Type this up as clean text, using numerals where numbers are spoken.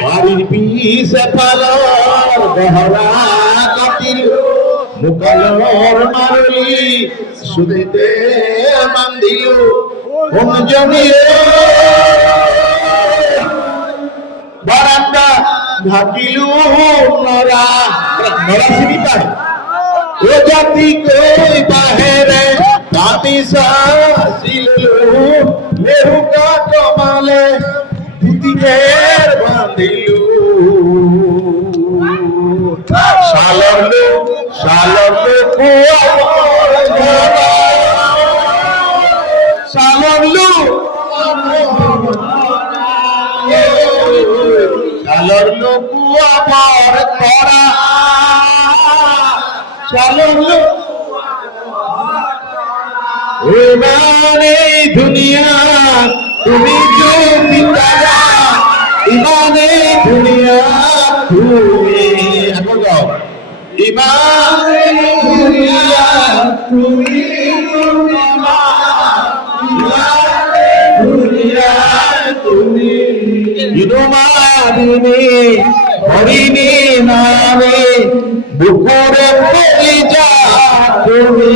বাড়ির পিছে পালর গহরা কাটিল মুকালর মারলি সুদিতে বান্ধিল কোন জমিয়ে বারান্দা ঢাকিল নরা নরা চিনি পায় ও জাতি কই বাহেরে জাতি সাসিলু মেহুকা কমালে ধুতিকের বান্ধিলু সালরলু কুয়ার ধরা সালরলু কুয়ার ধরা সালরলু ইমানে দুনিয়া তুমি জ্যোতি তারা ইমানে দুনিয়া তুমি এখন গাও ইমানে দুনিয়া তুমি ইমানে দুনিয়া তুমি ইনুমাদিনী হরিণী নামে বুকুরে কলিজা তুমি